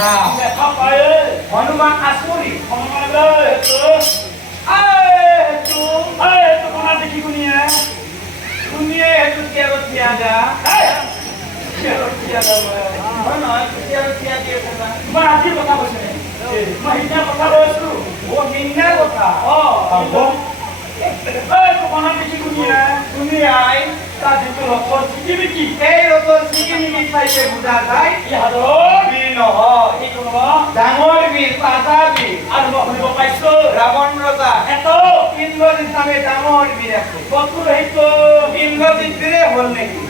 দেখা পায় হনুমান আসুরি কোনা দেখি শুনিয়ে শুনিয়ে সেইটো চেয়াৰত থিয়া যা চেয়াৰত থিয়া যা মই নহয় চেয়াৰত থিয়া দিয়ে মই আজি কথা কৈছে মই সিদিনা কথা কৈছো সিদিনা কথা কোনা দেখি শুনিয়ে শুনি আই তা যিটো ৰথৰ চিকি বিকি এই ৰথৰ চিকি নিকি চাইছে বুজা যায় ইহাদৰ বীৰ নহয় কি ক'ব ডাঙৰ বীৰ পাজা বীৰ আৰু মই শুনিব পাইছো ৰাৱণ ৰজা এটো ইন্দ্ৰজিৎ নামে ডাঙৰ বীৰ আছে কত সেইটো ইন্দ্ৰজিৎ বীৰে হ'ল নেকি